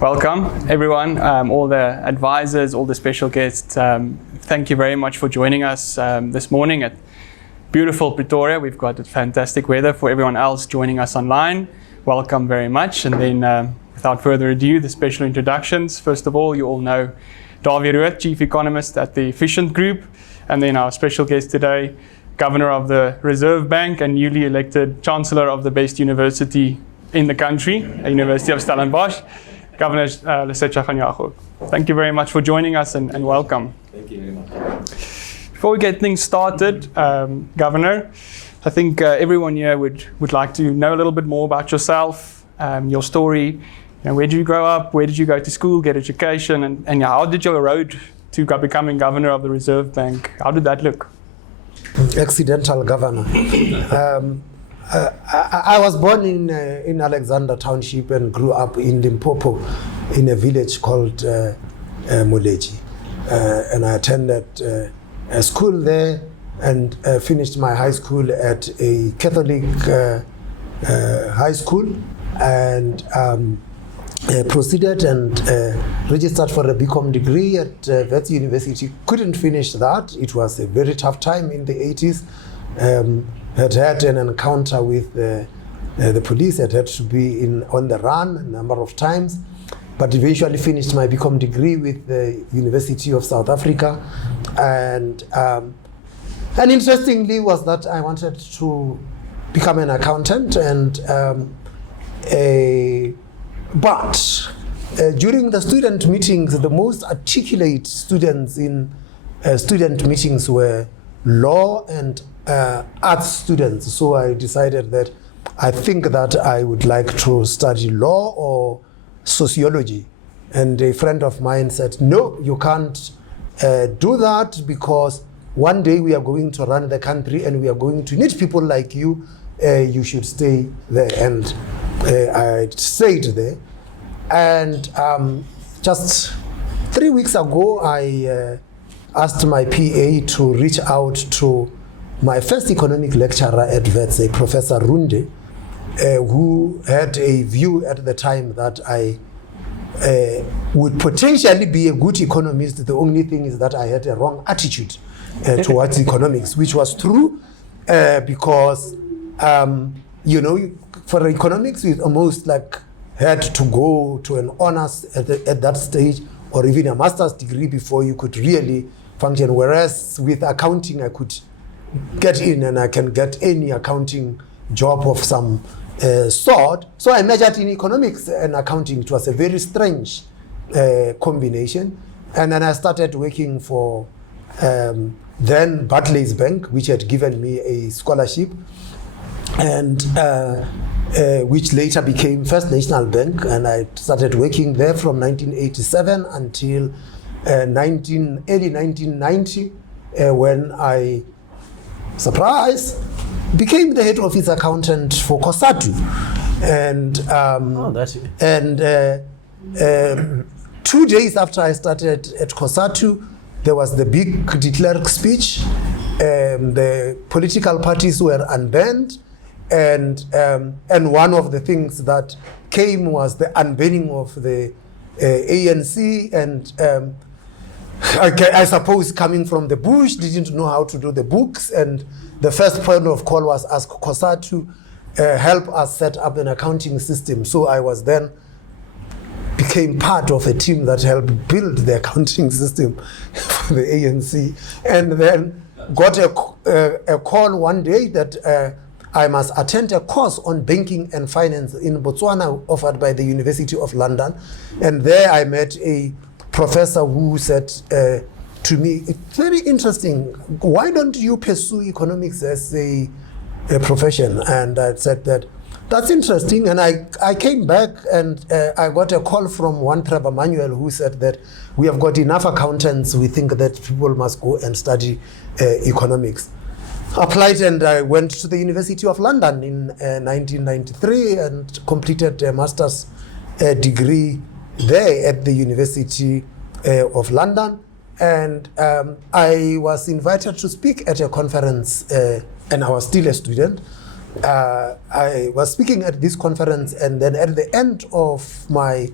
Welcome, everyone, all the advisors, all the special guests. Thank you very much for joining us this morning at beautiful Pretoria. We've got fantastic weather. For everyone else joining us online, welcome very much. And then, without further ado, the special introductions. First of all, you all know Dawie Roodt, Chief Economist at the Fiscal Group, and then our special guest today, Governor of the Reserve Bank and newly elected Chancellor of the best university in the country, University of Stellenbosch, Governor Lesetja Kganyago. Thank you very much for joining us and welcome. Thank you very much. Before we get things started, Governor, I think everyone here would like to know a little bit more about yourself, your story. Where did you grow up? Where did you go to school, get education? And how did your road to becoming Governor of the Reserve Bank, how did that look? Accidental governor. I was born in Alexander Township and grew up in Limpopo in a village called Moleji. And I attended a school there and finished my high school at a Catholic high school and proceeded and registered for a BCom degree at Wits University. Couldn't finish that. It was a very tough time in the 80s. Had an encounter with the police. Had to be on the run a number of times, but eventually finished my BCom degree with the University of South Africa. And interestingly was that I wanted to become an accountant, but during the student meetings, the most articulate students in student meetings were law and arts students. So I decided that I think that I would like to study law or sociology. And a friend of mine said, no, you can't do that, because one day we are going to run the country and we are going to need people like you. You should stay there. And I stayed there. And just 3 weeks ago, I asked my PA to reach out to my first economic lecturer at Wits, Professor Runde, who had a view at the time that I would potentially be a good economist. The only thing is that I had a wrong attitude towards economics, which was true because, for economics, we almost like had to go to an honors at that stage, or even a master's degree before you could really function. Whereas with accounting, I could get in and I can get any accounting job of some sort. So I majored in economics and accounting. It was a very strange combination. And then I started working for then Barclays Bank, which had given me a scholarship, and which later became First National Bank. And I started working there from 1987 until early 1990, when I, surprise, became the head office accountant for COSATU. And that's it. And 2 days after I started at COSATU, there was the big de Klerk speech. The political parties were unbanned, and one of the things that came was the unbanning of the ANC, and I suppose coming from the bush, didn't know how to do the books, and the first point of call was ask COSATU to help us set up an accounting system. So I was then became part of a team that helped build the accounting system for the ANC, and then got a call one day that I must attend a course on banking and finance in Botswana offered by the University of London. And there I met a professor who said to me, it's very interesting, why don't you pursue economics as a profession? And I said that's interesting. And I came back and I got a call from one Trevor Manuel who said that we have got enough accountants, we think that people must go and study economics. Applied and I went to the University of London in 1993 and completed a master's degree there at the University of London. And I was invited to speak at a conference, and I was still a student. I was speaking at this conference, and then at the end of my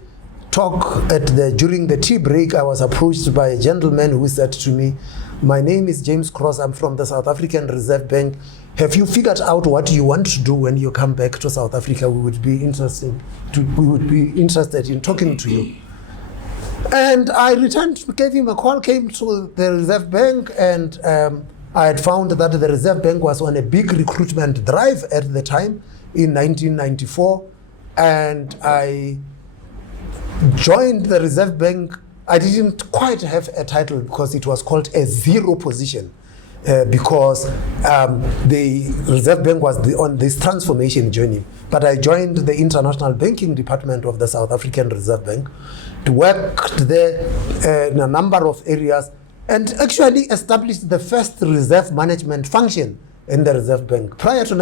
talk during the tea break, I was approached by a gentleman who said to me, "My name is James Cross. I'm from the South African Reserve Bank. Have you figured out what you want to do when you come back to South Africa? We would be interested in talking to you." And I returned, gave him a call, came to the Reserve Bank, and I had found that the Reserve Bank was on a big recruitment drive at the time in 1994, and I joined the Reserve Bank. I didn't quite have a title because it was called a zero position, because the Reserve Bank was on this transformation journey. But I joined the International Banking Department of the South African Reserve Bank, worked there in a number of areas, and actually established the first reserve management function in the Reserve Bank. Prior to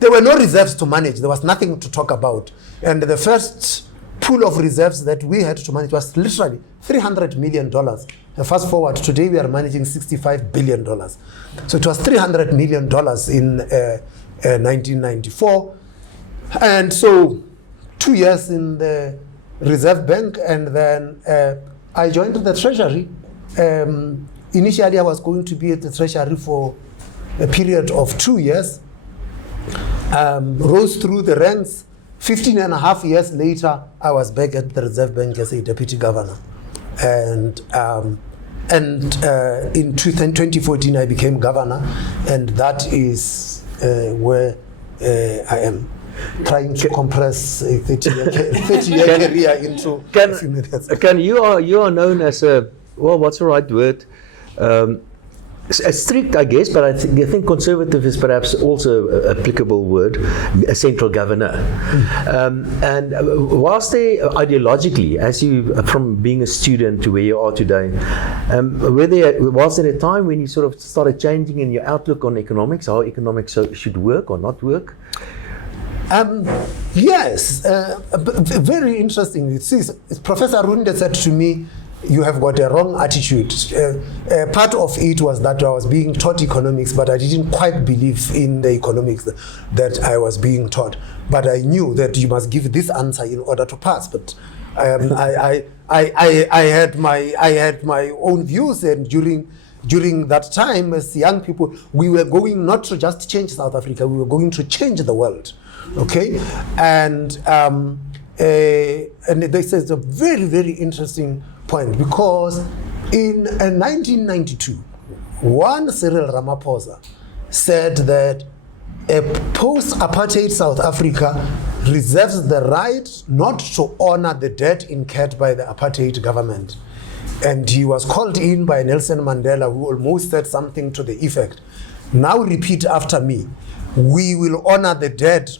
there were no reserves to manage. There was nothing to talk about. And the first pool of reserves that we had to manage was literally $300 million. Fast forward, today we are managing $65 billion. So it was $300 million in 1994. And so 2 years in the Reserve Bank, and then I joined the Treasury. Initially I was going to be at the Treasury for a period of 2 years, rose through the ranks. 15 and a half years later, I was back at the Reserve Bank as a deputy governor. And in 2014, I became governor, and that is where I am, trying to compress a 30-year career into a few minutes. You are known as what's the right word? A strict, I guess, but I think conservative is perhaps also an applicable word, a central governor. And whilst they ideologically, as you, from being a student to where you are today, was there a time when you sort of started changing in your outlook on economics, how economics should work or not work? Yes, very interesting. Professor Runde said to me, "You have got a wrong attitude." Part of it was that I was being taught economics, but I didn't quite believe in the economics that I was being taught. But I knew that you must give this answer in order to pass. But I had my own views, and during that time, as young people, we were going not to just change South Africa, we were going to change the world. Okay, and this is a very, very interesting point, because in 1992, one Cyril Ramaphosa said that a post-apartheid South Africa reserves the right not to honor the debt incurred by the apartheid government. And he was called in by Nelson Mandela, who almost said something to the effect, "Now repeat after me. We will honor the debt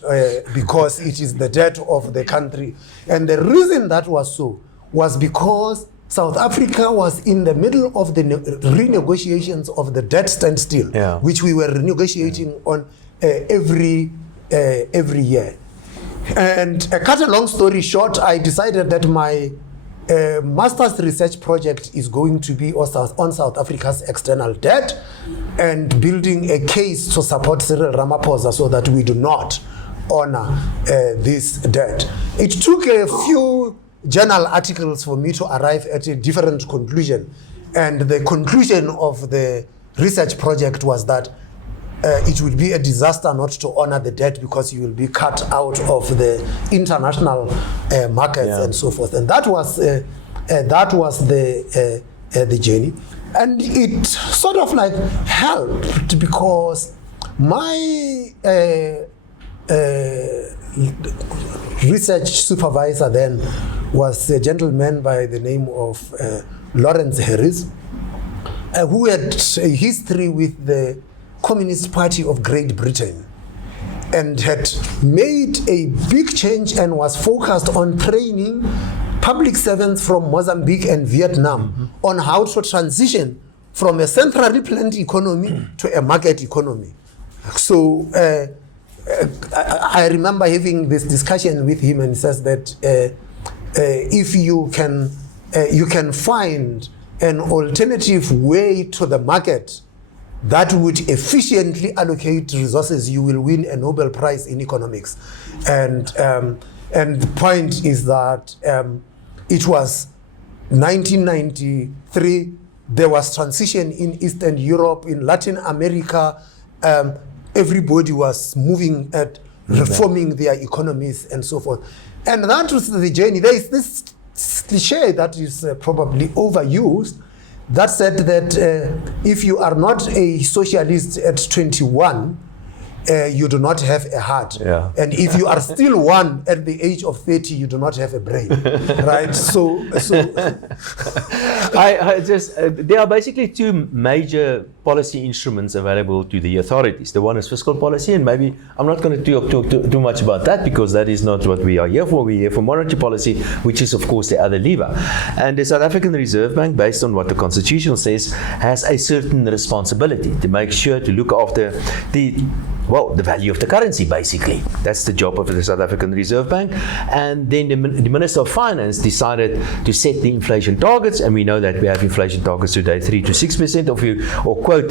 because it is the debt of the country." And the reason that was so was because South Africa was in the middle of the renegotiations of the debt standstill, which we were renegotiating on every year. And cut a long story short, I decided that my master's research project is going to be on South Africa's external debt and building a case to support Cyril Ramaphosa so that we do not honor this debt. It took a few journal articles for me to arrive at a different conclusion. And the conclusion of the research project was that it would be a disaster not to honor the debt because you will be cut out of the international markets and so forth. And that was the journey. And it sort of like helped because my research supervisor then was a gentleman by the name of Lawrence Harris, who had a history with the Communist Party of Great Britain and had made a big change and was focused on training public servants from Mozambique and Vietnam on how to transition from a centrally planned economy to a market economy. So I remember having this discussion with him, and he says that if you can find an alternative way to the market that would efficiently allocate resources, you will win a Nobel Prize in economics. And the point is that it was 1993, there was transition in Eastern Europe, in Latin America, everybody was moving at reforming their economies and so forth. And that was the journey. There is this cliche that is probably overused that said that if you are not a socialist at 21, you do not have a heart. Yeah. And if you are still one at the age of 30, you do not have a brain. Right? So I just there are basically two major policy instruments available to the authorities. The one is fiscal policy, and maybe I'm not going to talk too much about that, because that is not what we are here for. We're here for monetary policy, which is of course the other lever. And the South African Reserve Bank, based on what the Constitution says, has a certain responsibility to make sure to look after the value of the currency, basically. That's the job of the South African Reserve Bank. And then the Minister of Finance decided to set the inflation targets, and we know that we have inflation targets today, 3 to 6%. Or quote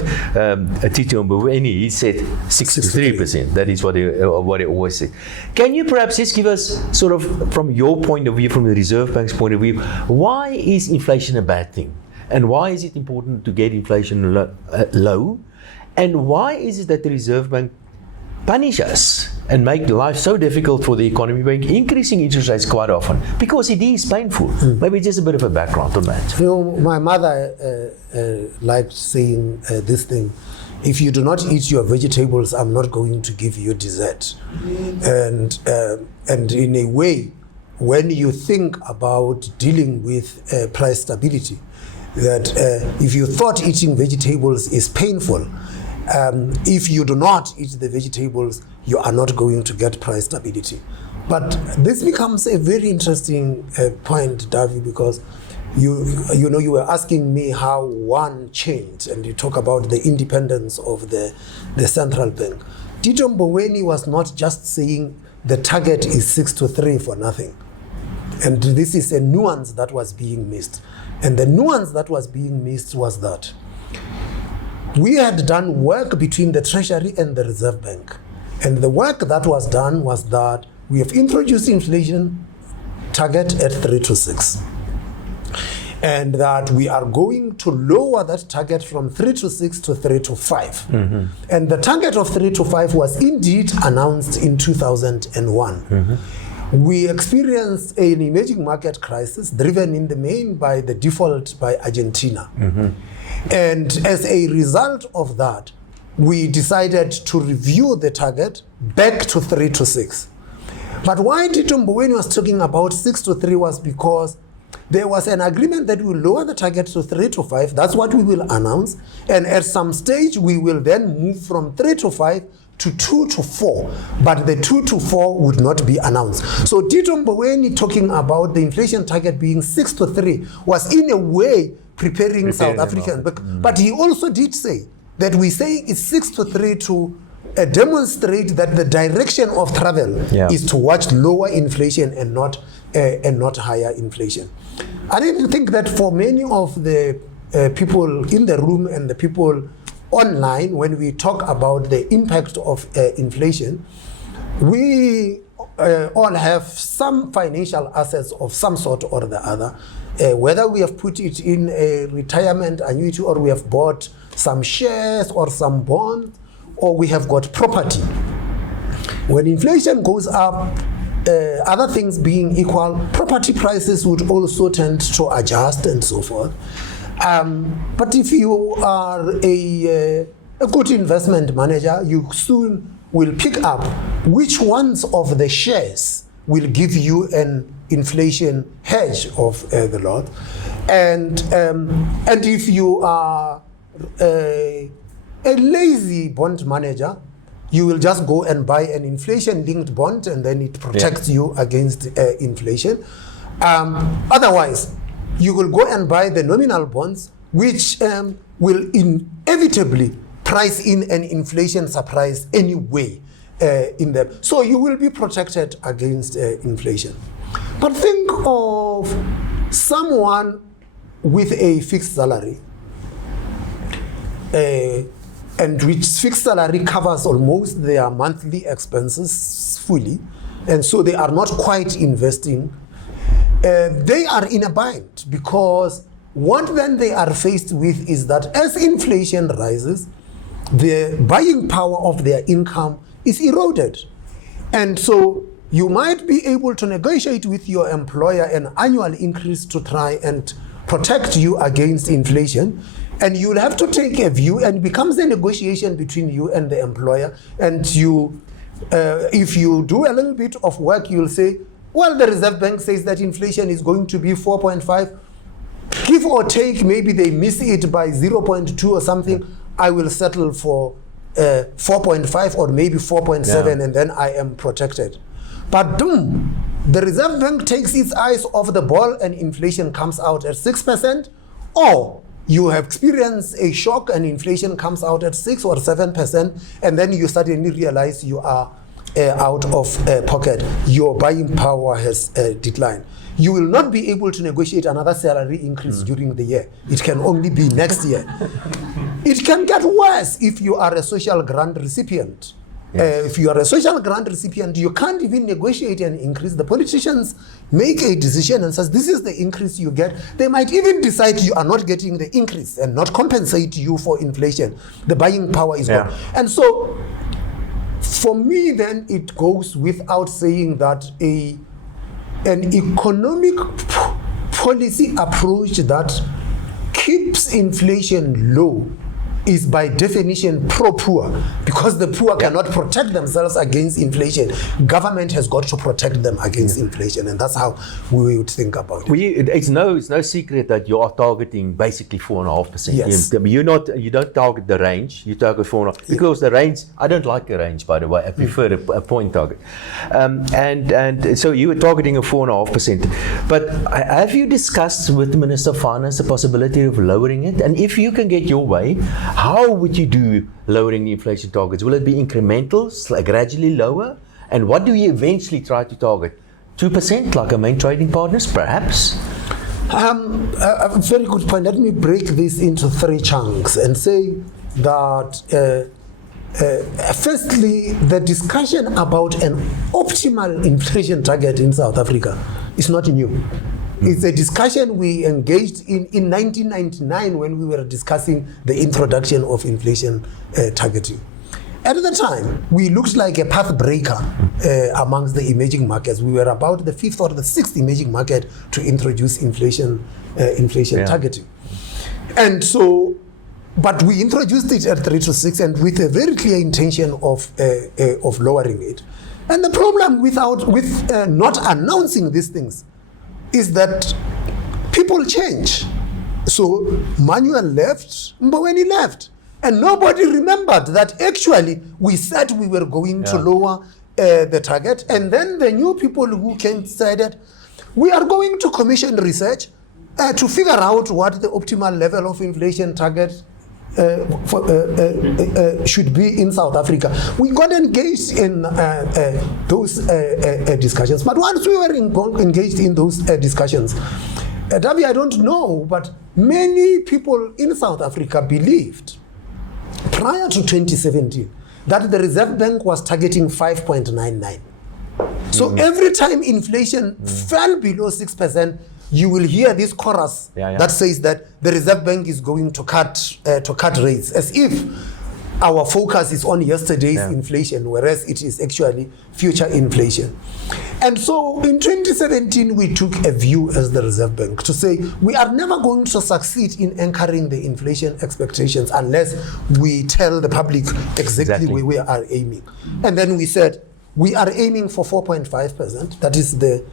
Tito Mboweni, he said 6 to 3%. That is what he always said. Can you perhaps just give us, sort of from your point of view, from the Reserve Bank's point of view, why is inflation a bad thing? And why is it important to get inflation low? And why is it that the Reserve Bank punish us and make life so difficult for the economy by increasing interest rates quite often? Because it is painful. Maybe just a bit of a background on that. You know, my mother liked saying this thing: if you do not eat your vegetables, I'm not going to give you dessert. And in a way, when you think about dealing with price stability, that if you thought eating vegetables is painful, if you do not eat the vegetables, you are not going to get price stability. But this becomes a very interesting point, Dawie, because you know, you were asking me how one changed, and you talk about the independence of the central bank. Tito Mboweni was not just saying the target is 6 to 3 for nothing. And this is a nuance that was being missed. And the nuance that was being missed was that we had done work between the Treasury and the Reserve Bank. And the work that was done was that we have introduced inflation target at 3 to 6. And that we are going to lower that target from 3 to 6 to 3 to 5. Mm-hmm. And the target of 3 to 5 was indeed announced in 2001. Mm-hmm. We experienced an emerging market crisis driven in the main by the default by Argentina. Mm-hmm. And as a result of that, we decided to review the target back to 3 to 6. But why Tito Mboweni was talking about 6 to 3 was because there was an agreement that we will lower the target to 3 to 5. That's what we will announce. And at some stage, we will then move from 3 to 5 to 2 to 4. But the 2 to 4 would not be announced. So Tito Mboweni talking about the inflation target being 6 to 3 was in a way preparing South Africans. But he also did say that we say it's 6 to 3 to demonstrate that the direction of travel is towards lower inflation and not higher inflation. I didn't think that for many of the people in the room and the people online, when we talk about the impact of inflation, we all have some financial assets of some sort or the other, whether we have put it in a retirement annuity or we have bought some shares or some bonds, or we have got property. When inflation goes up, other things being equal, property prices would also tend to adjust and so forth. But if you are a good investment manager, you soon will pick up which ones of the shares will give you an inflation hedge of the lot. And if you are a lazy bond manager, you will just go and buy an inflation-linked bond, and then it protects you against inflation. Otherwise, you will go and buy the nominal bonds, which will inevitably price in an inflation surprise anyway in them. So you will be protected against inflation. But think of someone with a fixed salary, and which fixed salary covers almost their monthly expenses fully, and so they are not quite investing. they are in a bind, because what then they are faced with is that as inflation rises, the buying power of their income is eroded. And so you might be able to negotiate with your employer an annual increase to try and protect you against inflation, and you'll have to take a view, and it becomes a negotiation between you and the employer. And you, if you do a little bit of work, you'll say, well, the Reserve Bank says that inflation is going to be 4.5. Give or take, maybe they miss it by 0.2 or something, I will settle for 4.5 or maybe 4.7, and then I am protected. But the Reserve Bank takes its eyes off the ball and inflation comes out at 6%, or you have experienced a shock and inflation comes out at 6 or 7%, and then you suddenly realize you are out of pocket. Your buying power has declined. You will not be able to negotiate another salary increase during the year. It can only be next year. It can get worse if you are a social grant recipient. If you are a social grant recipient, you can't even negotiate an increase. The politicians make a decision and says, this is the increase you get. They might even decide you are not getting the increase and not compensate you for inflation. The buying power is gone. And so, for me then, it goes without saying that an economic policy approach that keeps inflation low is by definition pro-poor, because the poor cannot protect themselves against inflation. Government has got to protect them against inflation, and that's how we would think about it. It's no secret that you are targeting basically 4.5%. Yes. You don't target the range. You target 4.5%, because the range. I don't like a range, by the way. I prefer a point target. And so you were targeting a 4.5%. But have you discussed with the Minister of Finance the possibility of lowering it? And if you can get your way, how would you do lowering the inflation targets? Will it be incremental, like gradually lower? And what do you eventually try to target? 2%, like our main trading partners, perhaps? A very good point. Let me break this into 3 chunks and say that firstly, the discussion about an optimal inflation target in South Africa is not new. It's a discussion we engaged in 1999 when we were discussing the introduction of inflation targeting. At the time, we looked like a path breaker amongst the emerging markets. We were about the 5th or the 6th emerging market to introduce inflation targeting. And so, but we introduced it at 3 to 6 and with a very clear intention of lowering it. And the problem with not announcing these things is that people change. So Manuel left, Mboweni left, and nobody remembered that actually we said we were going to lower the target, and then the new people who came decided we are going to commission research to figure out what the optimal level of inflation target should be in South Africa. We got engaged in those discussions. But once we were engaged in those discussions, Dawie, I don't know, but many people in South Africa believed prior to 2017 that the Reserve Bank was targeting 5.99. So every time inflation fell below 6%, you will hear this chorus that says that the Reserve Bank is going to cut rates, as if our focus is on yesterday's inflation, whereas it is actually future inflation. And so in 2017, we took a view as the Reserve Bank to say we are never going to succeed in anchoring the inflation expectations unless we tell the public exactly where we are aiming. And then we said we are aiming for 4.5%. That is the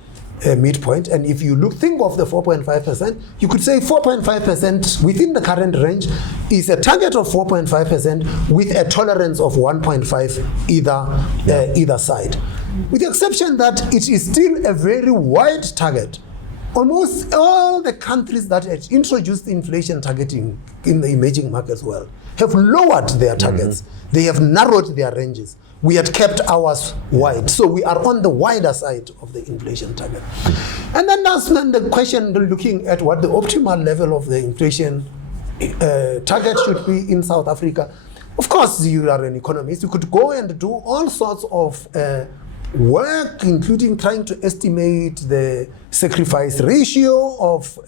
midpoint. And if you think of the 4.5%, you could say 4.5% within the current range is a target of 4.5% with a tolerance of 1.5 either side. With the exception that it is still a very wide target. Almost all the countries that had introduced inflation targeting in the emerging markets world have lowered their targets. They have narrowed their ranges. We had kept ours wide. So we are on the wider side of the inflation target. And then that's when the question, looking at what the optimal level of the inflation target should be in South Africa. Of course, you are an economist. You could go and do all sorts of work, including trying to estimate the sacrifice ratio of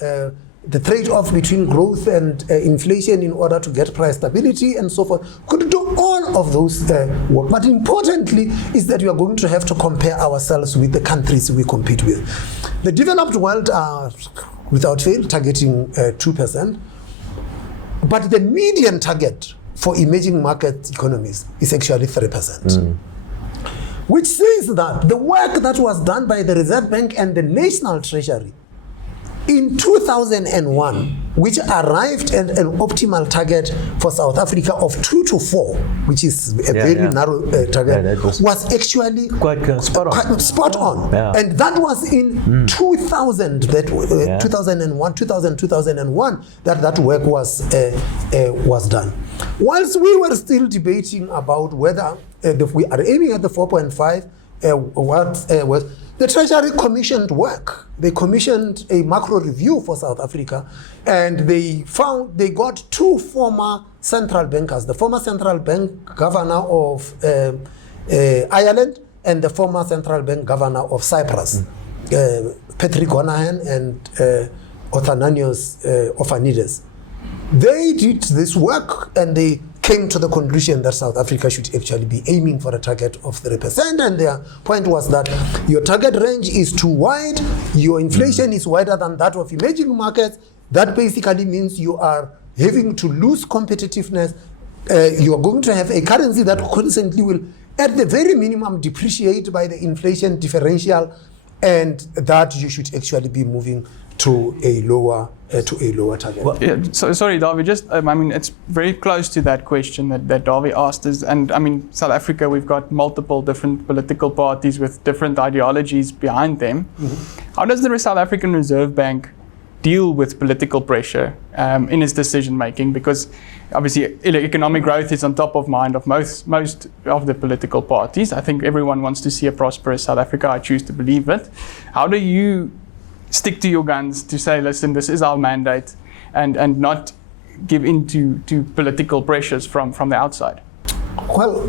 the trade-off between growth and inflation in order to get price stability and so forth. Could do all of those work. But importantly is that we are going to have to compare ourselves with the countries we compete with. The developed world are, without fail, targeting 2%. But the median target for emerging market economies is actually 3%. Which says that the work that was done by the Reserve Bank and the National Treasury in 2001, which arrived at an optimal target for South Africa of 2 to 4, which is a very narrow target, was actually quite spot on. Yeah. And that was in 2000, 2001, that work was done. Whilst we were still debating about whether we are aiming at the 4.5, the Treasury commissioned work. They commissioned a macro review for South Africa, and they got two former central bankers, the former central bank governor of Ireland and the former central bank governor of Cyprus, Patrick Honohan and Othananios Ophanides. They did this work and they came to the conclusion that South Africa should actually be aiming for a target of 3%, and their point was that your target range is too wide, your inflation is wider than that of emerging markets. That basically means you are having to lose competitiveness. You are going to have a currency that constantly will, at the very minimum, depreciate by the inflation differential, and that you should actually be moving to a lower target. Well, yeah, so, sorry, Dawie, just, I mean, it's very close to that question that Dawie asked us. And I mean, South Africa, we've got multiple different political parties with different ideologies behind them. How does the South African Reserve Bank deal with political pressure in its decision making? Because obviously economic growth is on top of mind of most of the political parties. I think everyone wants to see a prosperous South Africa. I choose to believe it. How do you stick to your guns to say, listen, this is our mandate, and not give in to political pressures from the outside? Well,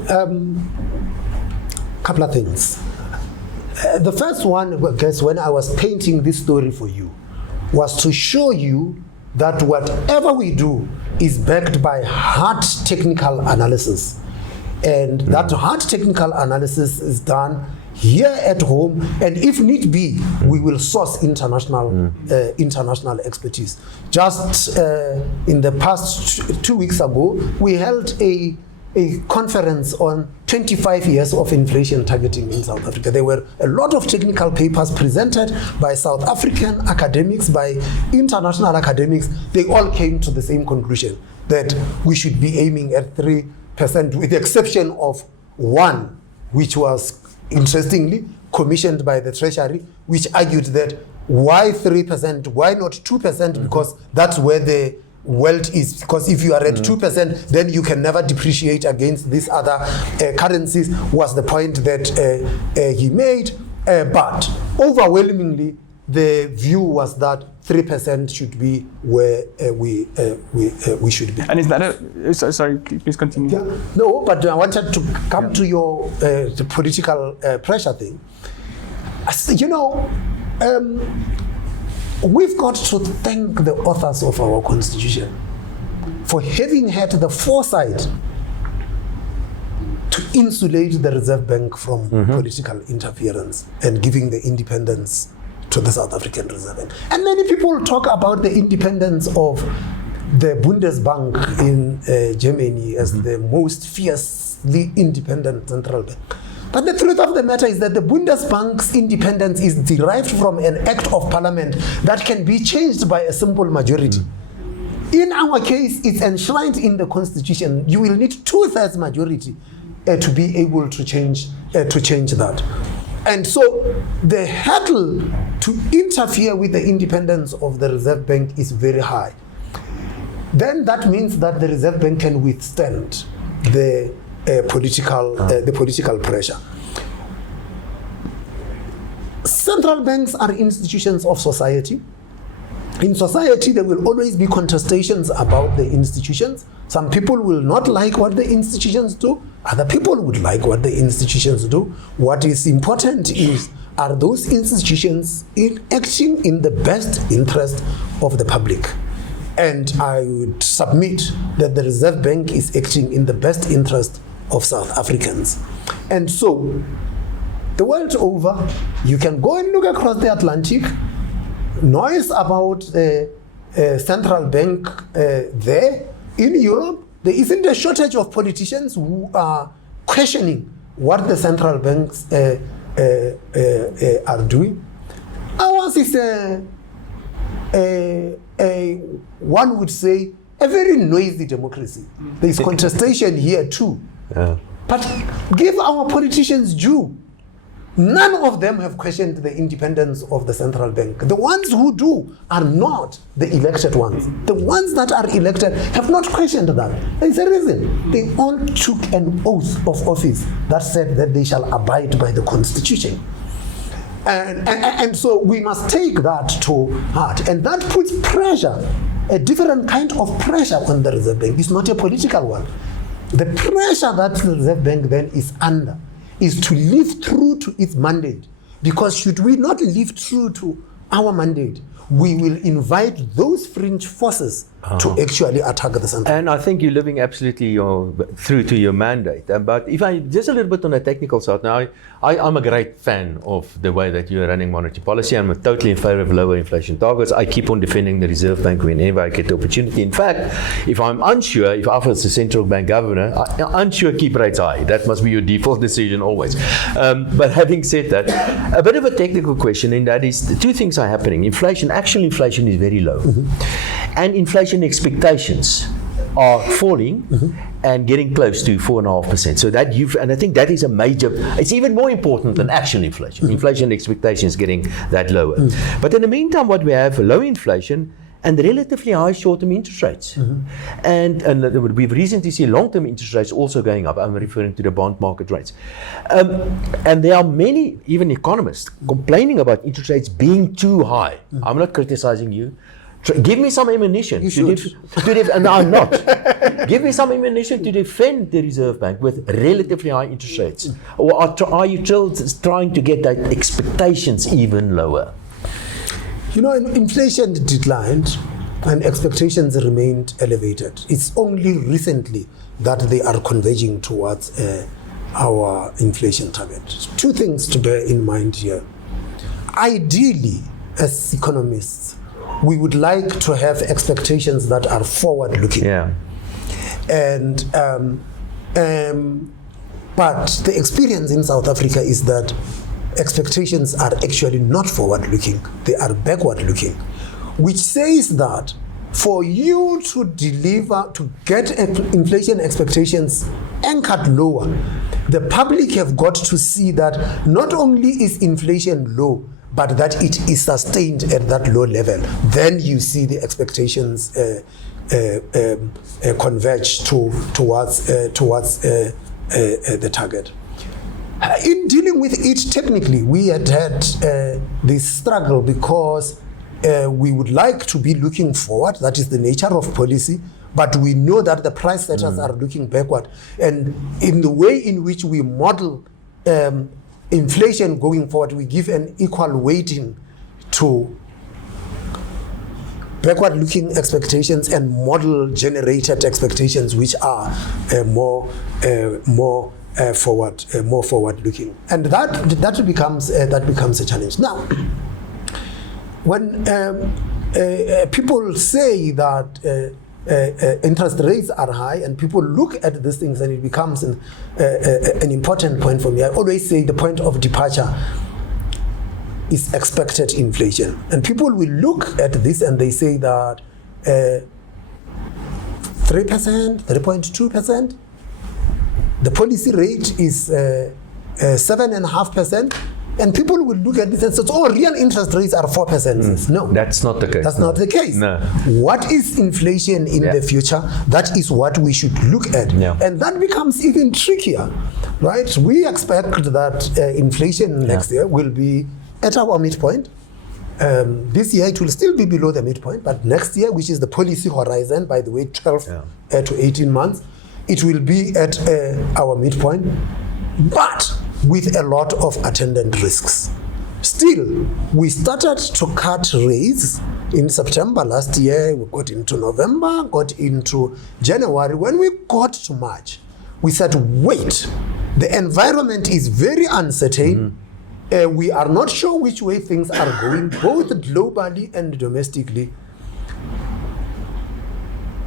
couple of things. The first one, I guess, when I was painting this story for you, was to show you that whatever we do is backed by hard technical analysis. And that hard technical analysis is done here at home, and if need be, we will source international expertise. Just in the past 2 weeks ago, we held a conference on 25 years of inflation targeting in South Africa. There were a lot of technical papers presented by South African academics, by international academics. They all came to the same conclusion, that we should be aiming at 3%, with the exception of one, which was interestingly commissioned by the Treasury, which argued that why 3%, why not 2%, because that's where the wealth is. Because if you are at 2%, then you can never depreciate against these other currencies, was the point that he made. But overwhelmingly, the view was that 3% should be where we should be. And is that sorry, please continue. Yeah. No, but I wanted to come to your the political pressure thing. You know, we've got to thank the authors of our Constitution for having had the foresight to insulate the Reserve Bank from political interference and giving the independence to the South African Reserve Bank. And many people talk about the independence of the Bundesbank in Germany as the most fiercely independent central bank. But the truth of the matter is that the Bundesbank's independence is derived from an act of parliament that can be changed by a simple majority. In our case, it's enshrined in the Constitution. You will need 2/3 majority to be able to change that. And so the hurdle to interfere with the independence of the Reserve Bank is very high. Then that means that the Reserve Bank can withstand the political pressure. Central banks are institutions of society. In society, there will always be contestations about the institutions. Some people will not like what the institutions do, Other people would like what the institutions do. What is important is, are those institutions acting in the best interest of the public? And I would submit that the Reserve Bank is acting in the best interest of South Africans. And so, the world over, you can go and look across the Atlantic, noise about the central bank there. In Europe, there isn't a shortage of politicians who are questioning what the central banks are doing. Ours is one would say, a very noisy democracy. There is contestation here too. Yeah. But give our politicians due. None of them have questioned the independence of the central bank. The ones who do are not the elected ones. The ones that are elected have not questioned that. There's a reason. They all took an oath of office that said that they shall abide by the Constitution. And so we must take that to heart. And that puts pressure, a different kind of pressure on the Reserve Bank. It's not a political one. The pressure that the Reserve Bank then is under is to live true to its mandate. Because should we not live true to our mandate, we will invite those fringe forces to actually attack the central. And I think you're living absolutely through to your mandate. But if I just a little bit on the technical side now, I'm a great fan of the way that you're running monetary policy. I'm totally in favor of lower inflation targets. I keep on defending the Reserve Bank whenever I get the opportunity. In fact, if I'm unsure, if I was the central bank governor, unsure, keep rates high. That must be your default decision always. But having said that, a bit of a technical question, and that is the two things are happening. Inflation, actual inflation is very low. And inflation expectations are falling and getting close to 4.5%. So that and I think that is a major, it's even more important than actual inflation. Inflation expectations getting that lower. But in the meantime, what we have, low inflation and relatively high short-term interest rates. And we've recently seen long-term interest rates also going up. I'm referring to the bond market rates. And there are many, even economists, complaining about interest rates being too high. I'm not criticizing you. Give me some ammunition. And I'm not. Give me some ammunition to defend the Reserve Bank with relatively high interest rates. Or are you trying to get that expectations even lower? You know, inflation declined and expectations remained elevated. It's only recently that they are converging towards our inflation target. Two things to bear in mind here. Ideally, as economists, we would like to have expectations that are forward-looking. Yeah. And but the experience in South Africa is that expectations are actually not forward-looking; they are backward-looking, which says that for you to deliver, to get inflation expectations anchored lower, the public have got to see that not only is inflation low, but that it is sustained at that low level. Then you see the expectations converge towards the target. In dealing with it technically, we had this struggle because we would like to be looking forward. That is the nature of policy. But we know that the price setters are looking backward. And in the way in which we model inflation going forward, we give an equal weighting to backward-looking expectations and model-generated expectations, which are more forward-looking, and that becomes a challenge. Now, when people say that interest rates are high, and people look at these things, and it becomes an important point for me. I always say the point of departure is expected inflation, and people will look at this and they say that 3%, 3.2%. The policy rate is 7.5%. And people will look at this and say, oh, real interest rates are 4%. No. That's not the case. That's not the case. No. What is inflation in the future? That is what we should look at. Yeah. And that becomes even trickier, right? We expect that inflation next year will be at our midpoint. This year it will still be below the midpoint, but next year, which is the policy horizon, by the way, 12 to 18 months, it will be at our midpoint, but with a lot of attendant risks. Still, we started to cut rates in September last year. We got into November, got into January. When we got to March, we said, wait, the environment is very uncertain. We are not sure which way things are going, both globally and domestically.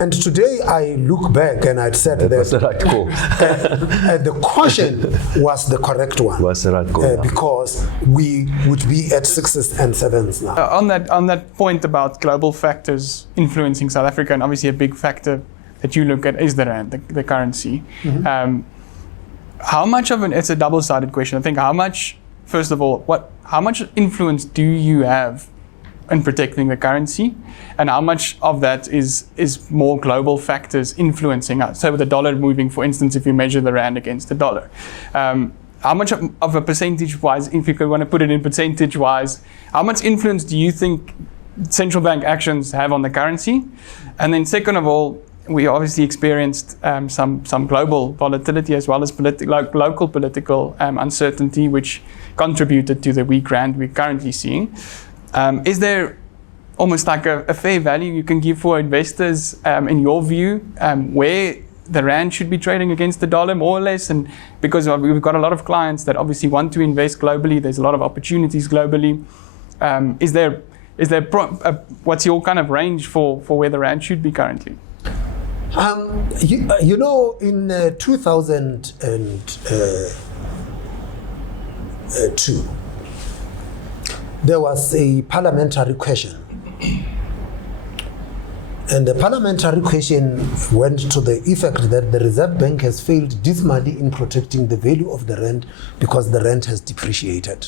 And today I look back and I'd said that was the right call. The caution was the correct one. Was the right call, because we would be at 6s and 7s now. On that point about global factors influencing South Africa, and obviously a big factor that you look at is the rand, the currency. How much of it's a double-sided question. I think first of all, how much influence do you have in protecting the currency, and how much of that is more global factors influencing us? So with the dollar moving, for instance, if you measure the rand against the dollar, how much of a percentage-wise, if you want to put it in percentage-wise, how much influence do you think central bank actions have on the currency? And then second of all, we obviously experienced some global volatility as well as local political uncertainty, which contributed to the weak rand we're currently seeing. Is there almost like a fair value you can give for investors, in your view, where the rand should be trading against the dollar, more or less? And because we've got a lot of clients that obviously want to invest globally, there's a lot of opportunities globally. What's your kind of range for where the rand should be currently? You know, in 2002, there was a parliamentary question. And the parliamentary question went to the effect that the Reserve Bank has failed dismally in protecting the value of the rand because the rand has depreciated.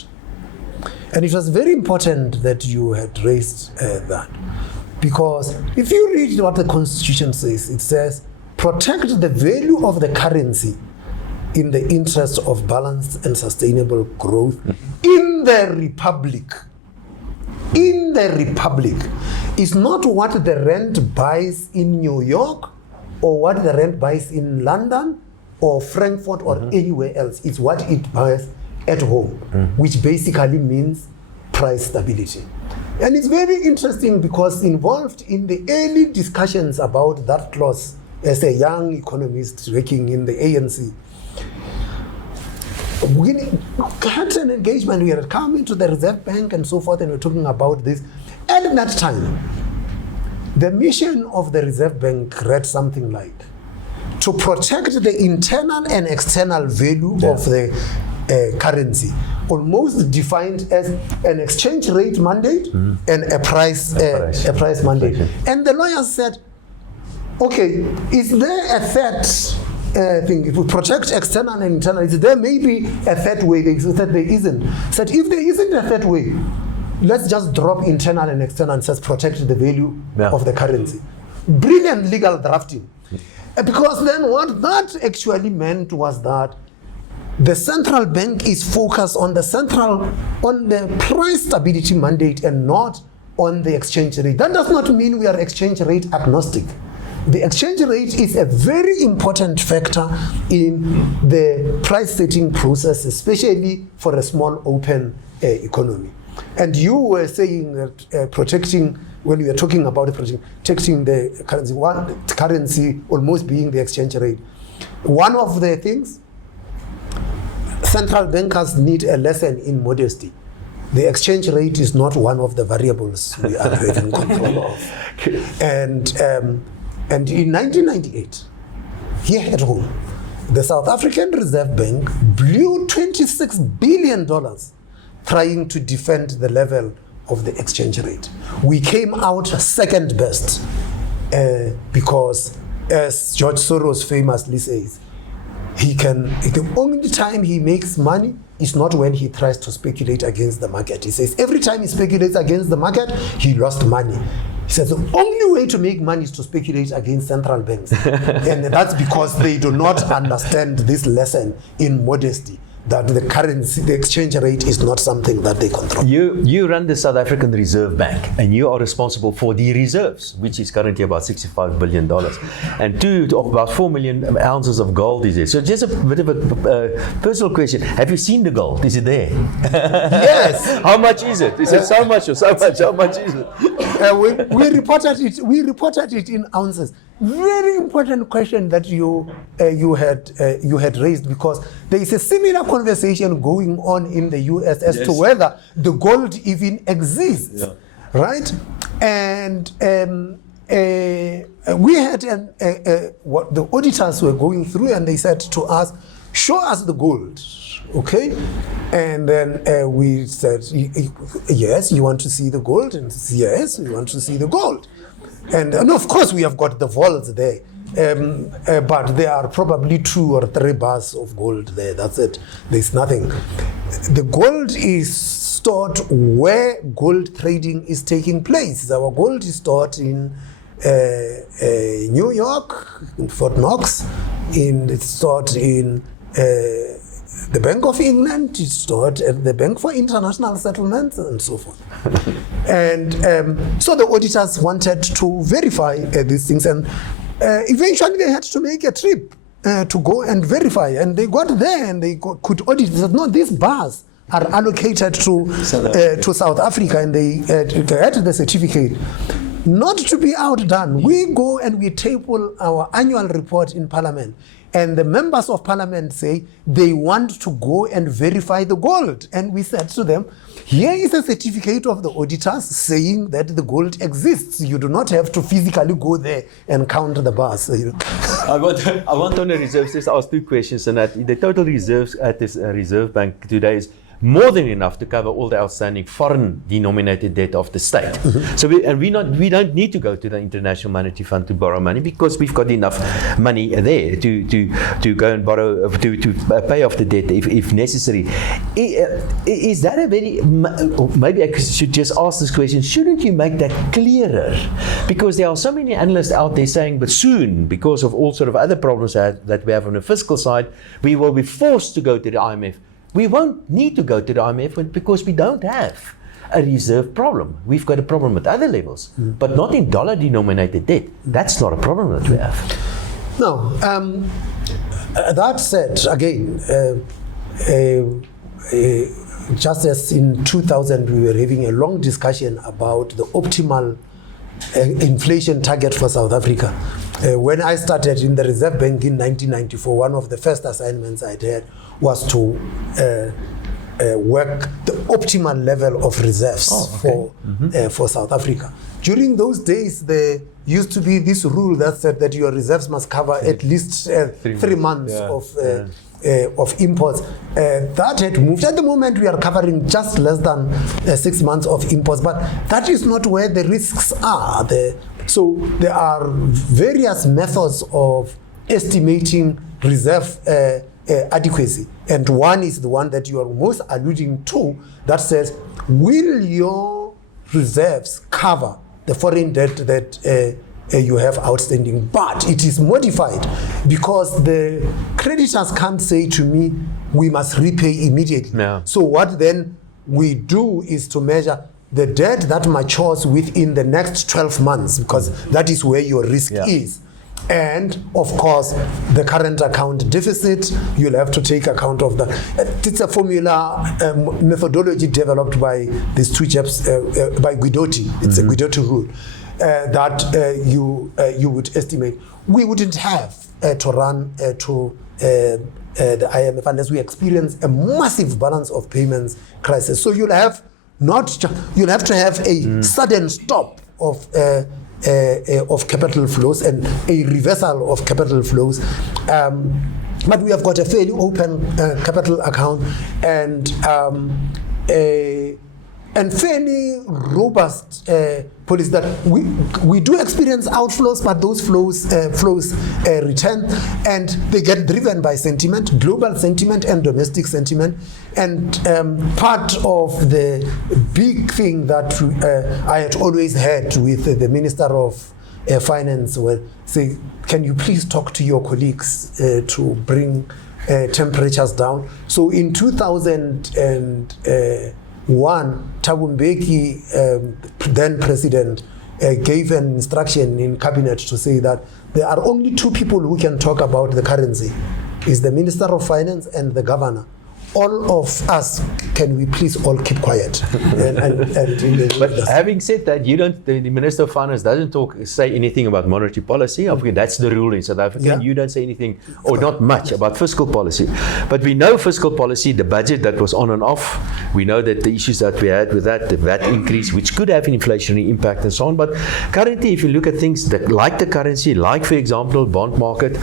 And it was very important that you had raised that. Because if you read what the Constitution says, it says, protect the value of the currency in the interest of balanced and sustainable growth in the Republic. In the Republic is not what the rand buys in New York or what the rand buys in London or Frankfurt or anywhere else. It's what it buys at home, which basically means price stability. And it's very interesting because involved in the early discussions about that clause as a young economist working in the ANC, we had an engagement. We had come into the Reserve Bank and so forth, and we're talking about this. And at that time, the mission of the Reserve Bank read something like to protect the internal and external value of the currency, almost defined as an exchange rate mandate and a price mandate. And the lawyers said, okay, is there a third thing? If we protect external and internal, is there maybe a third way? They said there isn't. Said if there isn't a third way, let's just drop internal and external and just protect the value of the currency. Brilliant legal drafting. Because then what that actually meant was that the central bank is focused on the price stability mandate and not on the exchange rate. That does not mean we are exchange rate agnostic. The exchange rate is a very important factor in the price setting process, especially for a small open economy. And you were saying that when we were talking about protecting the currency almost being the exchange rate. One of the things, central bankers need a lesson in modesty. The exchange rate is not one of the variables we are having control of. And in 1998, here at home, the South African Reserve Bank blew $26 billion trying to defend the level of the exchange rate. We came out second best because, as George Soros famously says, the only time he makes money is not when he tries to speculate against the market. He says every time he speculates against the market, he lost money. He says the only way to make money is to speculate against central banks. And that's because they do not understand this lesson in modesty, that the currency, the exchange rate is not something that they control. You run the South African Reserve Bank, and you are responsible for the reserves, which is currently about $65 billion. And about 4 million ounces of gold is there. So just a bit of a personal question. Have you seen the gold? Is it there? Yes. How much is it? Is it so much or so much? How much is it? We reported it. We reported it in ounces. Very important question that you had raised, because there is a similar conversation going on in the US as to whether the gold even exists, right? And we had what the auditors were going through, and they said to us, "Show us the gold." Okay, and then we said, "Yes, you want to see the gold?" And yes, we want to see the gold. And of course, we have got the vaults there, but there are probably 2 or 3 bars of gold there. That's it. There's nothing. The gold is stored where gold trading is taking place. Our gold is stored in New York, in Fort Knox. It's stored in the Bank of England, is stored at the Bank for International Settlements, and so forth. And so the auditors wanted to verify these things, and eventually they had to make a trip to go and verify. And they got there and they could audit. They said, no, these bars are allocated to South Africa, and they had the certificate. Not to be outdone, we go and we table our annual report in Parliament. And the members of Parliament say they want to go and verify the gold. And we said to them, here is a certificate of the auditors saying that the gold exists. You do not have to physically go there and count the bars. I want on the reserves just ask 2 questions, and that the total reserves at this Reserve Bank today is more than enough to cover all the outstanding foreign denominated debt of the state. So we don't need to go to the International Monetary Fund to borrow money, because we've got enough money there to go and borrow, to pay off the debt if necessary. Is that a very, maybe I should just ask this question, shouldn't you make that clearer? Because there are so many analysts out there saying, but soon, because of all sort of other problems that we have on the fiscal side, we will be forced to go to the IMF. We won't need to go to the IMF because we don't have a reserve problem. We've got a problem at other levels, but not in dollar-denominated debt. That's not a problem that we have. No. That said, again, just as in 2000 we were having a long discussion about the optimal inflation target for South Africa. When I started in the Reserve Bank in 1994, one of the first assignments I had was to work the optimal level of reserves for South Africa. During those days, there used to be this rule that said that your reserves must cover at least 3 months of imports. That had moved. At the moment, we are covering just less than 6 months of imports, but that is not where the risks are. So there are various methods of estimating reserve adequacy, and one is the one that you are most alluding to, that says, will your reserves cover the foreign debt that you have outstanding? But it is modified, because the creditors can't say to me, we must repay immediately. No. So what then we do is to measure the debt that matures within the next 12 months, because that is where your risk is. And of course, the current account deficit, you'll have to take account of that. It's a formula, methodology developed by these 2 chaps, by Guidotti. It's a Guidotti rule that you would estimate. We wouldn't have to run to the IMF unless we experience a massive balance of payments crisis. So you'll have to have a sudden stop of capital flows and a reversal of capital flows. But we have got a fairly open capital account and fairly robust policy that we do experience outflows, but those flows return, and they get driven by sentiment, global sentiment and domestic sentiment. And part of the big thing that I had always had with the Minister of Finance was say, can you please talk to your colleagues to bring temperatures down. So in 2001, Thabo Mbeki, then president, gave an instruction in cabinet to say that there are only two people who can talk about the currency. Is the Minister of Finance and the governor. All of us, can we please all keep quiet? But having said that, the Minister of Finance doesn't say anything about monetary policy. Okay, that's the rule in South Africa. Yeah. You don't say anything, or not much, about fiscal policy. But we know fiscal policy, the budget that was on and off. We know that the issues that we had with that, the VAT increase, which could have an inflationary impact and so on. But currently, if you look at things that, like the currency, like, for example, bond market,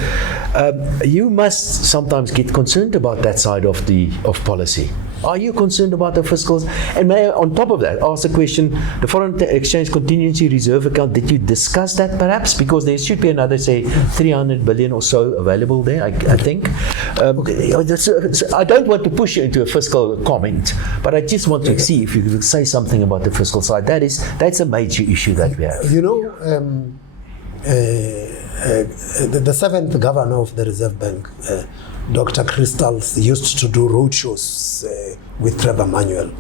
you must sometimes get concerned about that side of policy. Are you concerned about the fiscals? And may I, on top of that, ask the question, the foreign exchange contingency reserve account, did you discuss that perhaps? Because there should be another, say, 300 billion or so available there, I think. I don't want to push you into a fiscal comment, but I just want to see if you could say something about the fiscal side. That's a major issue that we have. You know, the seventh governor of the Reserve Bank, Dr. Crystals, used to do roadshows with Trevor Manuel,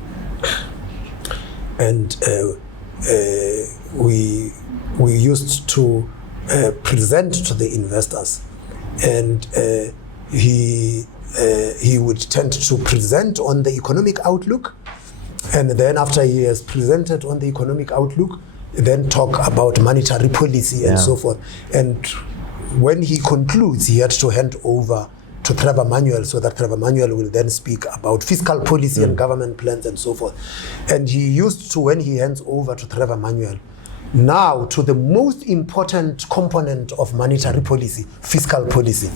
and we used to present to the investors, and he would tend to present on the economic outlook, and then after he has presented on the economic outlook, then talk about monetary policy and so forth. And when he concludes, he had to hand over to Trevor Manuel, so that Trevor Manuel will then speak about fiscal policy and government plans and so forth. And he used to, when he hands over to Trevor Manuel, now to the most important component of monetary policy, fiscal policy.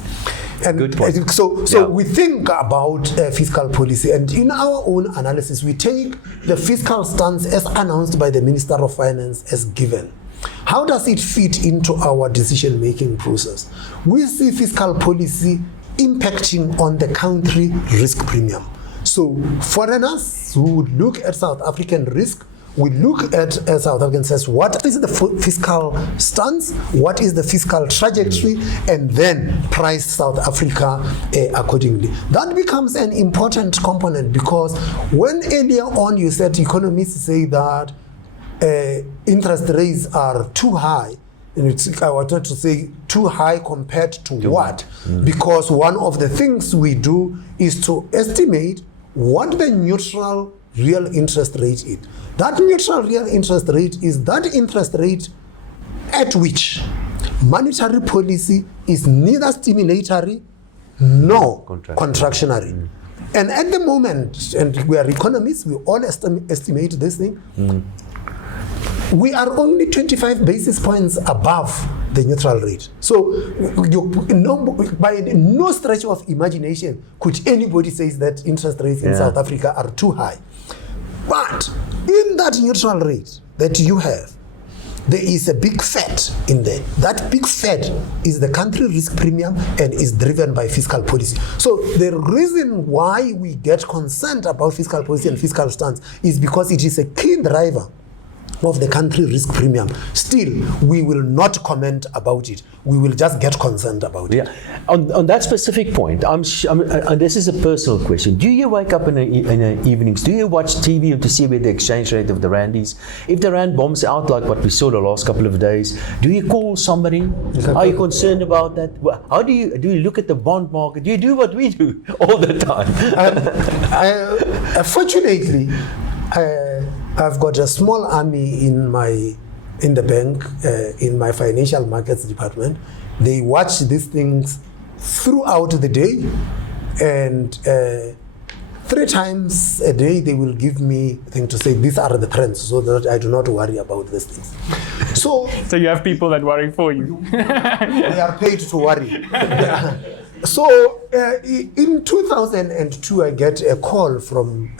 And good point. So we think about fiscal policy, and in our own analysis, we take the fiscal stance as announced by the Minister of Finance as given. How does it fit into our decision-making process? We see fiscal policy impacting on the country risk premium. So foreigners who would look at South African risk, we look at South African says, what is the fiscal stance, what is the fiscal trajectory, and then price South Africa accordingly. That becomes an important component, because when earlier on you said economists say that interest rates are too high, and I wanted to say too high compared to what? Because one of the things we do is to estimate what the neutral real interest rate is. That neutral real interest rate is that interest rate at which monetary policy is neither stimulatory nor contractionary. And at the moment, and we are economists, we all estimate this thing, we are only 25 basis points above the neutral rate. So by no stretch of imagination could anybody say that interest rates in South Africa are too high. But in that neutral rate that you have, there is a big fat in there. That big fat is the country risk premium and is driven by fiscal policy. So the reason why we get concerned about fiscal policy and fiscal stance is because it is a key driver of the country risk premium. Still, we will not comment about it. We will just get concerned about it. On that specific point, and this is a personal question. Do you wake up in the evenings? Do you watch TV to see where the exchange rate of the rand is? If the rand bombs out like what we saw the last couple of days, do you call somebody? Are you concerned about that? How do you look at the bond market? Do you do what we do all the time? Fortunately, I've got a small army in the bank, in my financial markets department. They watch these things throughout the day, and 3 times a day they will give me a thing to say, these are the trends, so that I do not worry about these things. So you have people that worry for you. They are paid to worry. So in 2002, I get a call from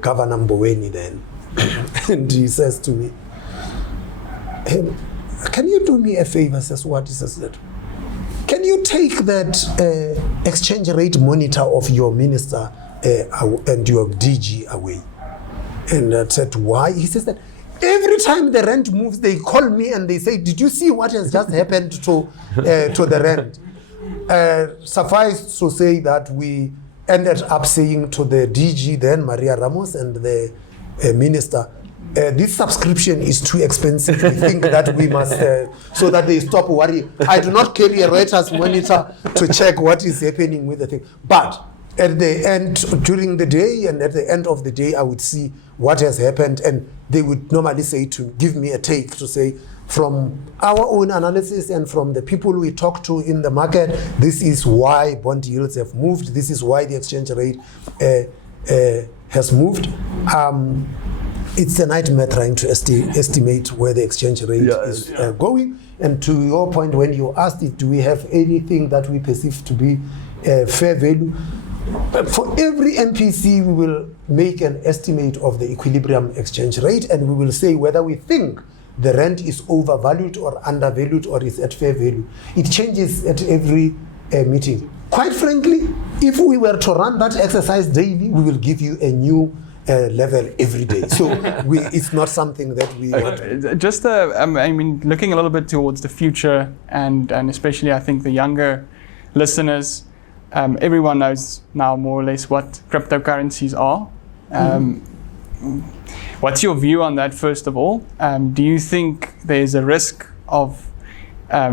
Governor Mboweni then, and he says to me, hey, can you do me a favor? Says, what? He says that, can you take that exchange rate monitor of your minister and your DG away? And I said, why? He says that every time the rand moves, they call me and they say, did you see what has just happened to the rand? Suffice to say that we ended up saying to the DG then, Maria Ramos, and the minister, this subscription is too expensive. We think that we must, so that they stop worrying. I do not carry a Reuters monitor to check what is happening with the thing. But at the end, during the day and at the end of the day, I would see what has happened, and they would normally say to give me a take to say, from our own analysis and from the people we talk to in the market, this is why bond yields have moved. This is why the exchange rate has moved. It's a nightmare trying to estimate where the exchange rate is going. And to your point, when you asked it, do we have anything that we perceive to be fair value? But for every MPC, we will make an estimate of the equilibrium exchange rate, and we will say whether we think the rand is overvalued or undervalued or is at fair value. It changes at every meeting. Quite frankly, if we were to run that exercise daily, we will give you a new level every day. So it's not something that we want to. Just, I mean, looking a little bit towards the future, and especially I think the younger listeners, everyone knows now more or less what cryptocurrencies are. What's your view on that, first of all? Do you think there's a risk of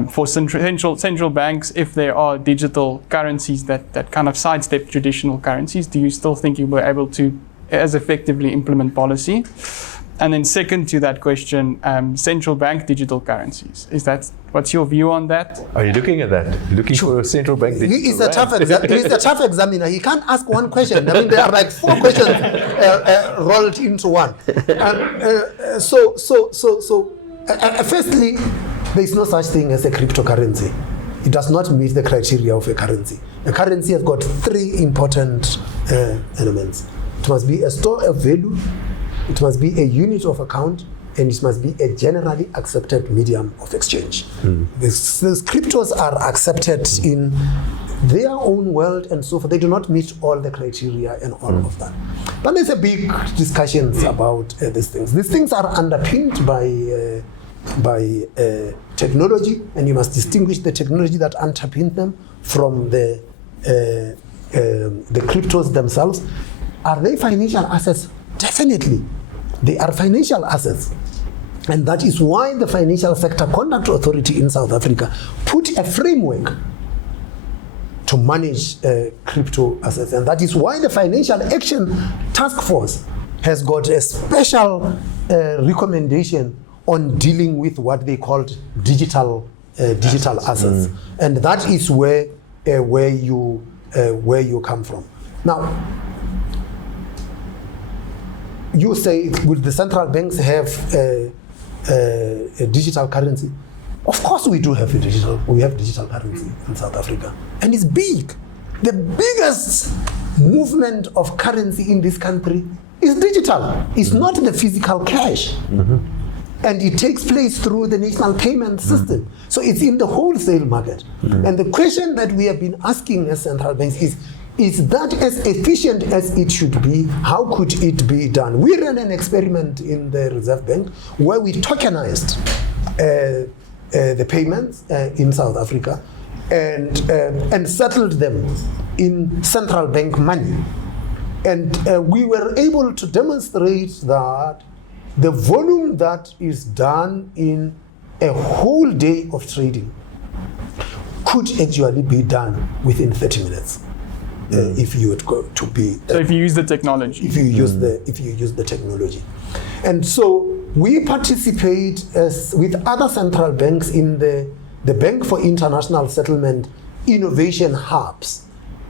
for central banks, if there are digital currencies that kind of sidestep traditional currencies? Do you still think you were able to as effectively implement policy? And then second to that question, central bank digital currencies. What's your view on that? Are you looking at that? Looking for a central bank digital He's a tough examiner. He can't ask one question. I mean, there are like 4 questions rolled into one. Firstly, there is no such thing as a cryptocurrency. It does not meet the criteria of a currency. A currency has got 3 important elements. It must be a store of value, it must be a unit of account, and it must be a generally accepted medium of exchange. These cryptos are accepted in their own world and so forth. They do not meet all the criteria and all of that. But there's a big discussions about these things. These things are underpinned by technology, and you must distinguish the technology that underpins them from the cryptos themselves. Are they financial assets? Definitely. They are financial assets. And that is why the Financial Sector Conduct Authority in South Africa put a framework to manage crypto assets. And that is why the Financial Action Task Force has got a special recommendation on dealing with what they called digital assets. And that is where you come from. Now, you say, will the central banks have a digital currency? Of course we do have we have digital currency in South Africa. And it's big. The biggest movement of currency in this country is digital. It's not the physical cash. And it takes place through the national payment system. So it's in the wholesale market. And the question that we have been asking as central banks is that as efficient as it should be? How could it be done? We ran an experiment in the Reserve Bank where we tokenized the payments in South Africa and settled them in central bank money. And we were able to demonstrate that the volume that is done in a whole day of trading could actually be done within 30 minutes. If you would go to be so if you use the technology, if you use the technology. And so we participate with other central banks in the Bank for International Settlement innovation hubs.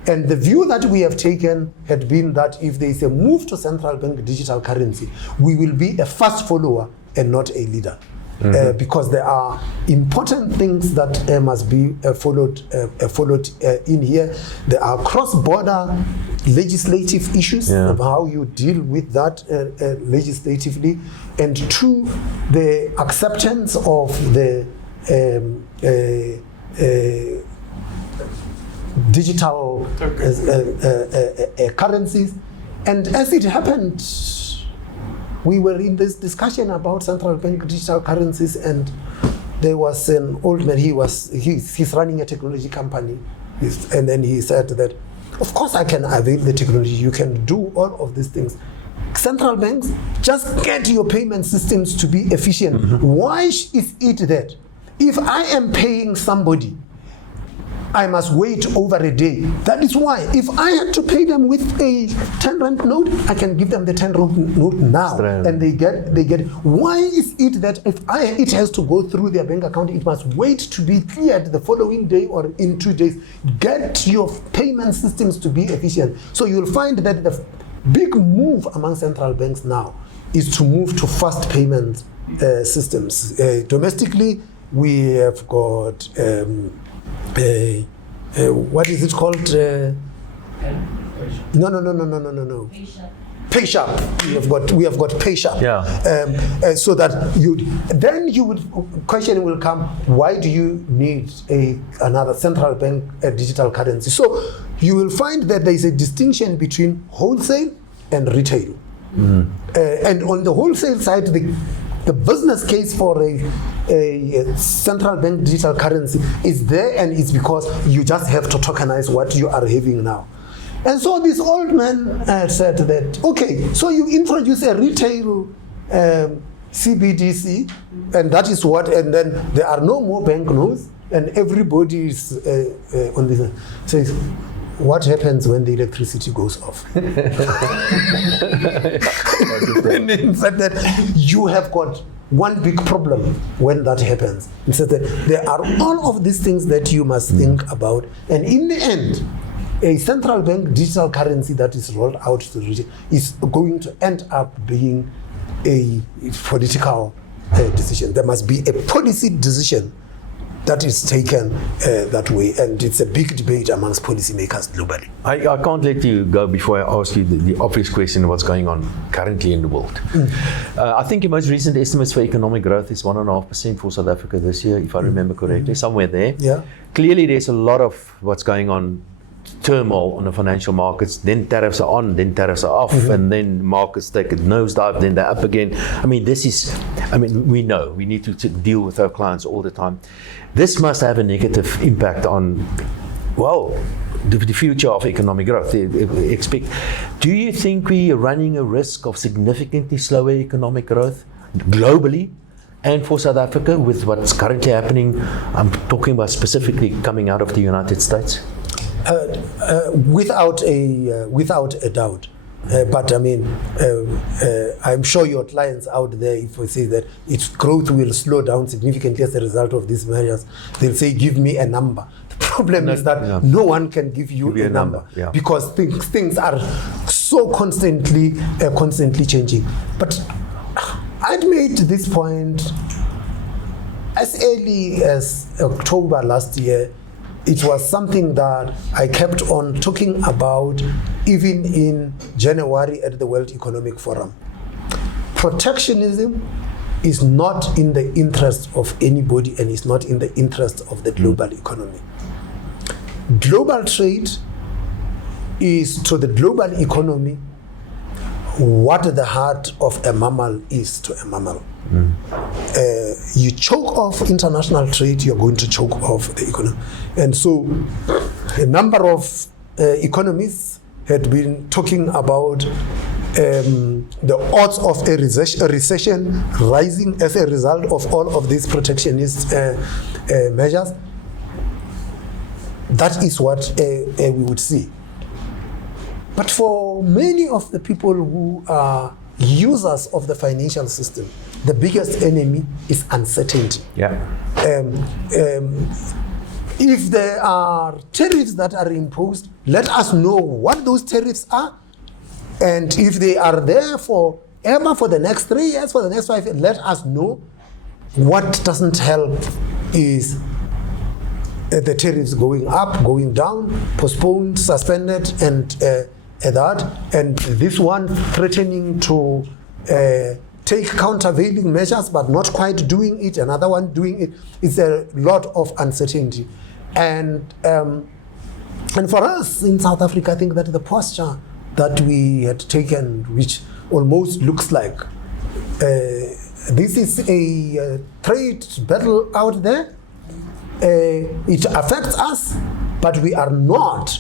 And the view that we have taken had been that if there is a move to central bank digital currency, we will be a fast follower and not a leader. Because there are important things that must be followed in here. There are cross-border legislative issues of how you deal with that legislatively, and 2, the acceptance of the digital currencies. And as it happened, we were in this discussion about central bank digital currencies, and there was an old man. He's running a technology company, and then he said that, of course I can avail the technology. You can do all of these things. Central banks, just get your payment systems to be efficient. Why is it that if I am paying somebody, I must wait over a day? That is why if I had to pay them with a 10 rand note, I can give them the 10 rand note now, and they get it. Why is it that if it has to go through their bank account, it must wait to be cleared the following day or in 2 days? Get your payment systems to be efficient. So you'll find that the big move among central banks now is to move to fast payment systems. Domestically, we have got what is it called? No. PaySharp. We have got PaySharp. Yeah. So that question will come: why do you need another central bank digital currency? So you will find that there is a distinction between wholesale and retail. And on the wholesale side, the business case for a central bank digital currency is there, and it's because you just have to tokenize what you are having now. And so this old man said that, okay, so you introduce a retail CBDC, and that is what, and then there are no more banknotes, and everybody is on this. Says, what happens when the electricity goes off? And in fact, that you have got one big problem when that happens. It says that there are all of these things that you must think about, and in the end, a central bank digital currency that is rolled out to the region is going to end up being a political decision. There must be a policy decision that is taken that way, and it's a big debate amongst policymakers globally. I can't let you go before I ask you the obvious question: what's going on currently in the world? I think your most recent estimates for economic growth is 1.5% for South Africa this year, if I remember correctly, somewhere there. Yeah. Clearly, there's a lot of what's going on, turmoil on the financial markets. Then tariffs are on, then tariffs are off, and then markets take a nosedive, then they're up again. We know we need to deal with our clients all the time. This must have a negative impact on, the future of economic growth. Do you think we are running a risk of significantly slower economic growth globally and for South Africa with what's currently happening? I'm talking about specifically coming out of the United States. Without a doubt. But I'm sure your clients out there, if we say that its growth will slow down significantly as a result of these measures, they'll say, give me a number. The problem is that no one can give you a number, because things are so constantly changing. But I'd made this point as early as October last year. It was something that I kept on talking about even in January at the World Economic Forum. Protectionism is not in the interest of anybody, and is not in the interest of the global economy. Global trade is to the global economy what the heart of a mammal is to a mammal. You choke off international trade, you're going to choke off the economy. And so a number of economists had been talking about the odds of a recession rising as a result of all of these protectionist measures. That is what we would see. But for many of the people who are users of the financial system, the biggest enemy is uncertainty. If there are tariffs that are imposed, let us know what those tariffs are, and if they are there forever, for the next 3 years, for the next 5 years, let us know. What doesn't help is the tariffs going up, going down, postponed, suspended, and that, and this one threatening to take countervailing measures but not quite doing it, another one doing it. It's a lot of uncertainty. And for us in South Africa, I think that the posture that we had taken, which almost looks like this is a trade battle out there. It affects us, but we are not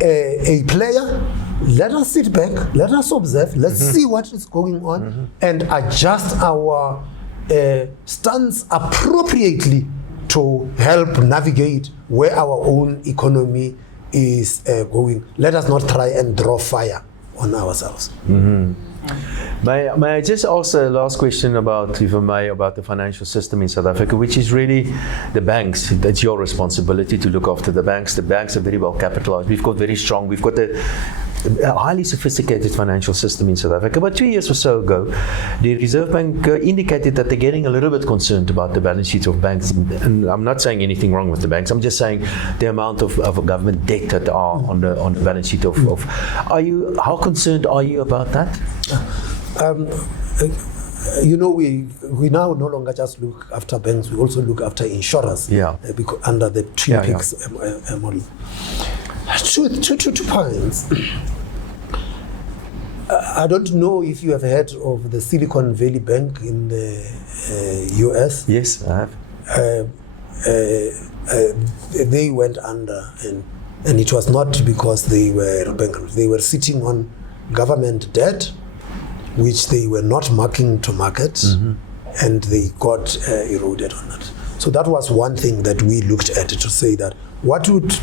a player. Let us sit back, let us observe, let's see what is going on, and adjust our stance appropriately to help navigate where our own economy is going. Let us not try and draw fire on ourselves. May I just ask a last question about, if I may, about the financial system in South Africa, which is really the banks. That's your responsibility to look after the banks. The banks are very well capitalized. We've got a highly sophisticated financial system in South Africa. About 2 years or so ago, the Reserve Bank indicated that they're getting a little bit concerned about the balance sheets of banks. And I'm not saying anything wrong with the banks. I'm just saying the amount of government debt that are on the balance sheet of. How concerned are you about that? We now no longer just look after banks. We also look after insurers. Under the Twin Peaks model. Two points. I don't know if you have heard of the Silicon Valley Bank in the US. Yes, I have. They went under, and it was not because they were bankrupt. They were sitting on government debt, which they were not marking to market, and they got eroded on that. So that was one thing that we looked at to say that what would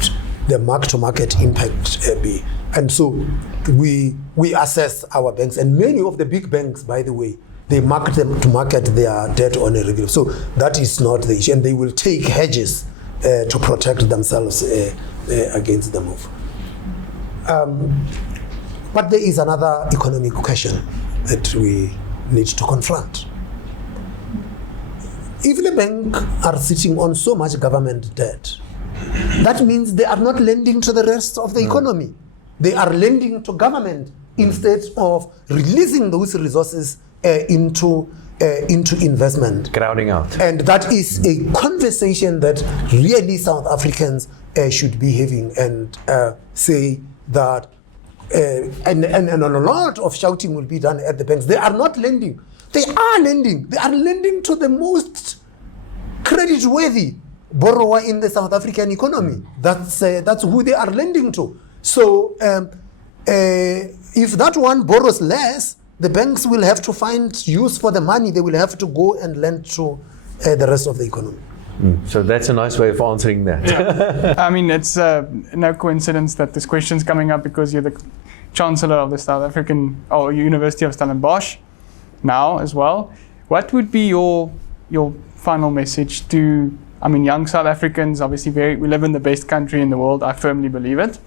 the mark-to-market impact be? And so we assess our banks, and many of the big banks, by the way, they mark them to market their debt on a regular. So that is not the issue, and they will take hedges to protect themselves against the move. But there is another economic question that we need to confront. If the banks are sitting on so much government debt, that means they are not lending to the rest of the economy. They are lending to government instead of releasing those resources into investment. Crowding out. And that is a conversation that really South Africans should be having, and say that and a lot of shouting will be done at the banks. They are not lending. They are lending. They are lending to the most credit-worthy borrower in the South African economy. That's who they are lending to. So if that one borrows less, the banks will have to find use for the money. They will have to go and lend to the rest of the economy. So that's a nice way of answering that. I mean, it's no coincidence that this question's coming up because you're the Chancellor of the South African University of Stellenbosch now as well. What would be your final message to, young South Africans? Obviously, we live in the best country in the world. I firmly believe it.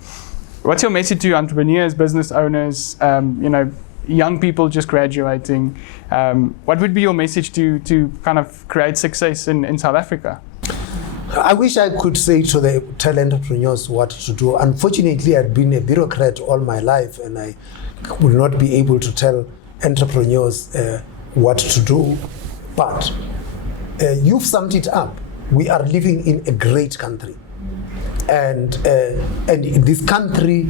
What's your message to entrepreneurs, business owners, young people just graduating? What would be your message to kind of create success in South Africa? I wish I could say to the entrepreneurs what to do. Unfortunately, I've been a bureaucrat all my life, and I will not be able to tell entrepreneurs what to do. But you've summed it up. We are living in a great country. And this country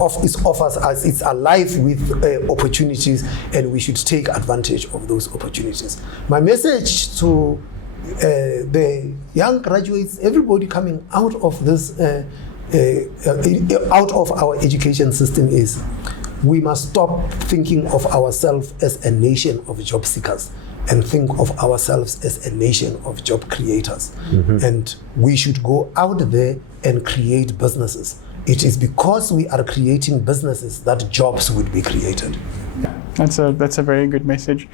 offers us, it's alive with opportunities, and we should take advantage of those opportunities. My message to the young graduates, everybody coming out of this, out of our education system, is we must stop thinking of ourselves as a nation of job seekers and think of ourselves as a nation of job creators. And we should go out there and create businesses. It is because we are creating businesses that jobs would be created. That's a very good message.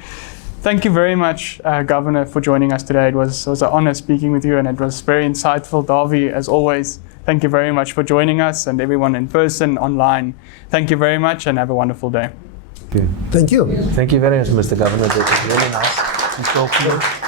Thank you very much, Governor, for joining us today. It was an honor speaking with you, and it was very insightful. Dawie, as always, thank you very much for joining us, and everyone in person, online. Thank you very much, and have a wonderful day. Thank you. Thank you very much, Mr. Governor. That was really nice to talk to you.